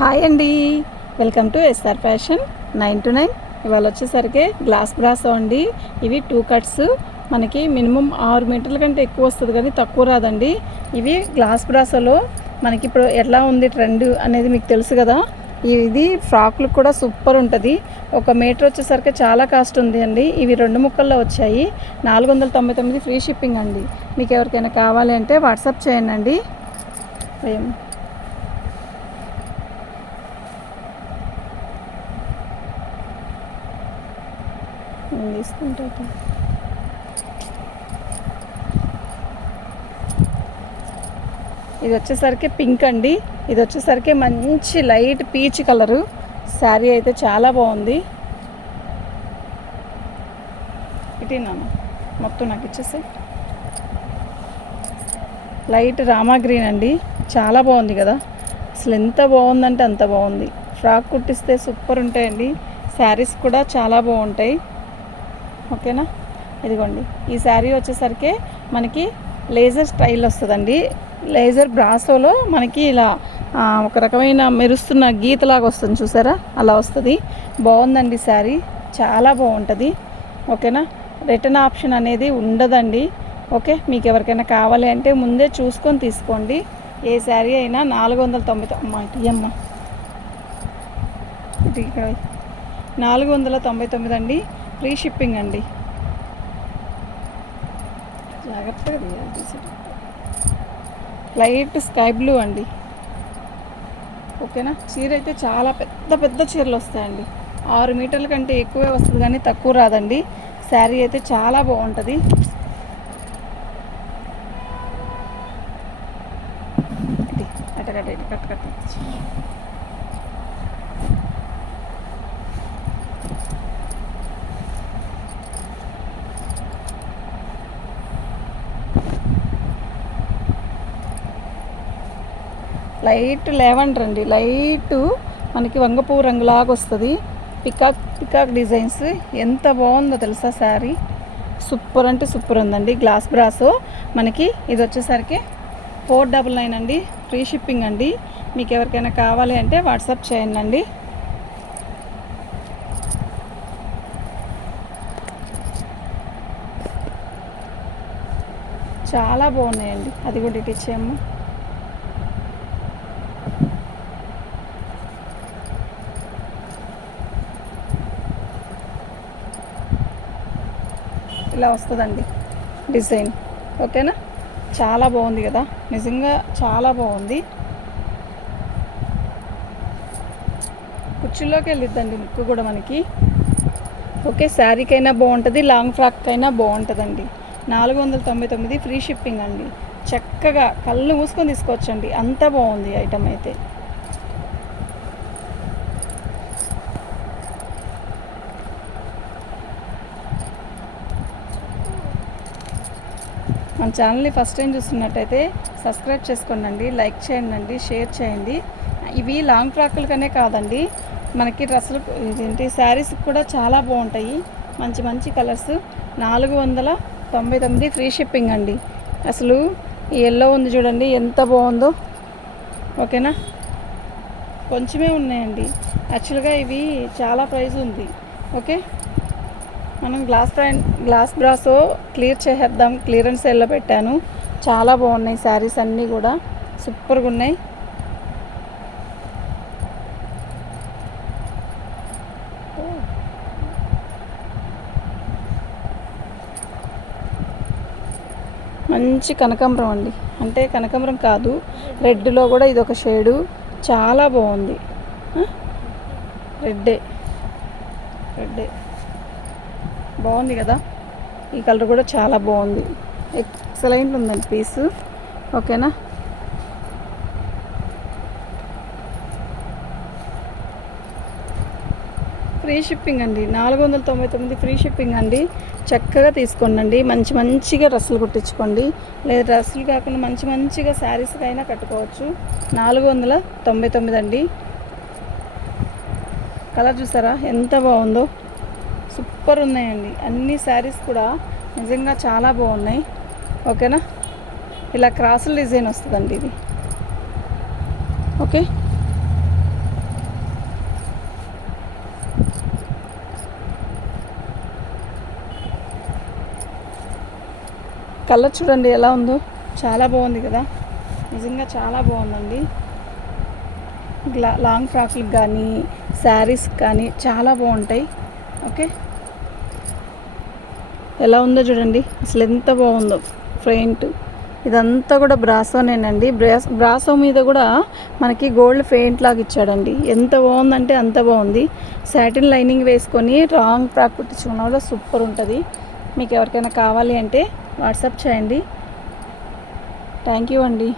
Hi అండి, welcome to SR fashion 9 to 9. ఇవాళ వచ్చేసరికి గ్లాస్ బ్రాసో అండి. ఇవి 2 కట్స్ మనకి మినిమం 6 మీటర్ల కంటే ఎక్కువ వస్తుంది, కానీ తక్కువ రాదండి. ఇవి గ్లాస్ బ్రాసోలో మనకి ఇప్పుడు ఎలా ఉంది ట్రెండ్ అనేది మీకు తెలుసు కదా. ఇది ఫ్రాక్లు కూడా సూపర్ ఉంటుంది. 1 మీటర్ వచ్చేసరికి చాలా కాస్ట్ ఉంది అండి. ఇవి 2 ముక్కల్లో వచ్చాయి. 499 ఫ్రీ షిప్పింగ్ అండి. మీకు ఎవరికైనా కావాలి అంటే వాట్సాప్ చేయండి అండి. తీసుకుంటా. ఇది వచ్చేసరికి పింక్ అండి. ఇది వచ్చేసరికి మంచి లైట్ పీచ్ కలరు. శారీ అయితే చాలా బాగుంది. ఇటీనాను మొత్తం నాకు ఇచ్చేసి లైట్ రామా గ్రీన్ అండి. చాలా బాగుంది కదా, అసలు ఎంత బాగుందంటే అంత బాగుంది. ఫ్రాక్ కుట్టిస్తే సూపర్ ఉంటాయండి. శారీస్ కూడా చాలా బాగుంటాయి. ఓకేనా, ఇదిగోండి ఈ శారీ వచ్చేసరికి మనకి లేజర్ స్టైల్ వస్తుందండి. లేజర్ బ్రాసోలో మనకి ఇలా ఒక రకమైన మెరుస్తున్న గీతలాగా వస్తుంది, చూసారా, అలా వస్తుంది. బాగుందండి శారీ, చాలా బాగుంటుంది. ఓకేనా, రిటర్న్ ఆప్షన్ అనేది ఉండదండి. ఓకే, మీకు ఎవరికైనా కావాలి అంటే ముందే చూసుకొని తీసుకోండి. ఏ శారీ అయినా 499 499 అండి. ఫ్రీ షిప్పింగ్ అండి. జాగ్రత్తగా లైట్ స్కై బ్లూ అండి. ఓకేనా, చీర అయితే చాలా పెద్ద పెద్ద చీరలు వస్తాయండి. 6 మీటర్ల కంటే ఎక్కువే వస్తుంది, కానీ తక్కువ రాదండి. శారీ అయితే చాలా బాగుంటుంది. కట్ లైట్ లెవెండర్ అండి. లైట్ మనకి వంగపువ్వు రంగులాగా వస్తుంది. పికాక్ డిజైన్స్ ఎంత బాగుందో తెలుసా శారీ. సూపర్ అంటే సూపర్ ఉందండి. గ్లాస్ బ్రాసో మనకి ఇది వచ్చేసరికి 499 అండి. ఫ్రీ షిప్పింగ్ అండి. మీకు ఎవరికైనా కావాలి అంటే వాట్సాప్ చేయండి అండి. చాలా బాగున్నాయండి. అది కూడా ఇటు ఇచ్చేయమ్మ. ఇలా వస్తుందండి డిజైన్. ఓకేనా, చాలా బాగుంది కదా, నిజంగా చాలా బాగుంది. కుర్చీలోకి వెళ్ళిద్దండి ముక్కు కూడా మనకి. ఓకే, శారీకైనా బాగుంటుంది, లాంగ్ ఫ్రాక్కైనా బాగుంటుందండి. 499 ఫ్రీ షిప్పింగ్ అండి. చక్కగా కళ్ళు మూసుకొని తీసుకోవచ్చండి, అంత బాగుంది ఐటమ్ అయితే. మన ఛానల్ని ఫస్ట్ టైం చూస్తున్నట్టయితే సబ్స్క్రైబ్ చేసుకోండి, లైక్ చేయండి, షేర్ చేయండి. ఇవి లాంగ్ ఫ్రాకులకనే కాదండి, మనకి డ్రెస్సులు ఇదేంటి శారీస్ కూడా చాలా బాగుంటాయి. మంచి మంచి కలర్స్. 499 ఫ్రీ షిప్పింగ్ అండి. అసలు ఈ ఎల్లో ఉంది చూడండి, ఎంత బాగుందో. ఓకేనా, కొంచెమే ఉన్నాయండి. యాక్చువల్గా ఇవి చాలా ప్రైస్ ఉంది. ఓకే, మనం గ్లాస్ బ్రాసో క్లియర్ చేసేద్దాం. క్లియరెన్స్ సేల్లో పెట్టాను. చాలా బాగున్నాయి శారీస్ అన్నీ కూడా, సూపర్గా ఉన్నాయి. మంచి కనకాంబరం అండి, అంటే కనకాంబరం కాదు, రెడ్లో కూడా ఇది ఒక షేడు. చాలా బాగుంది. రెడ్డే బాగుంది కదా. ఈ కలర్ కూడా చాలా బాగుంది. ఎక్సలెంట్ ఉందండి పీసు. ఓకేనా, ఫ్రీ షిప్పింగ్ అండి. 499 ఫ్రీ షిప్పింగ్ అండి. చక్కగా తీసుకోండి. మంచిగా డ్రెస్సులు కుట్టించుకోండి, లేదా డ్రెస్సులు కాకుండా మంచిగా శారీస్కి అయినా కట్టుకోవచ్చు. 499 అండి. కలర్ చూసారా ఎంత బాగుందో, సూపర్ ఉన్నాయండి. అన్ని శారీస్ కూడా నిజంగా చాలా బాగున్నాయి. ఓకేనా, ఇలా క్రాసుల డిజైన్ వస్తుందండి ఇది. ఓకే, కలర్ చూడండి ఎలా ఉందో, చాలా బాగుంది కదా, నిజంగా చాలా బాగుందండి. లాంగ్ ఫ్రాక్లకు కానీ శారీస్ కానీ చాలా బాగుంటాయి. ఓకే, ఎలా ఉందో చూడండి, అసలు ఎంత బాగుందో ఫ్రంట్. ఇదంతా కూడా బ్రాసోనేనండి. బ్రాసో మీద కూడా మనకి గోల్డ్ ఫెయింట్ లాగా ఇచ్చాడండి. ఎంత బాగుందంటే అంత బాగుంది. సాటిన్ లైనింగ్ వేసుకొని రాంగ్ ఫ్రాక్ కుట్టించుకున్న కూడా సూపర్ ఉంటుంది. మీకు ఎవరికైనా కావాలి అంటే వాట్సాప్ చేయండి. థ్యాంక్ యూ అండి.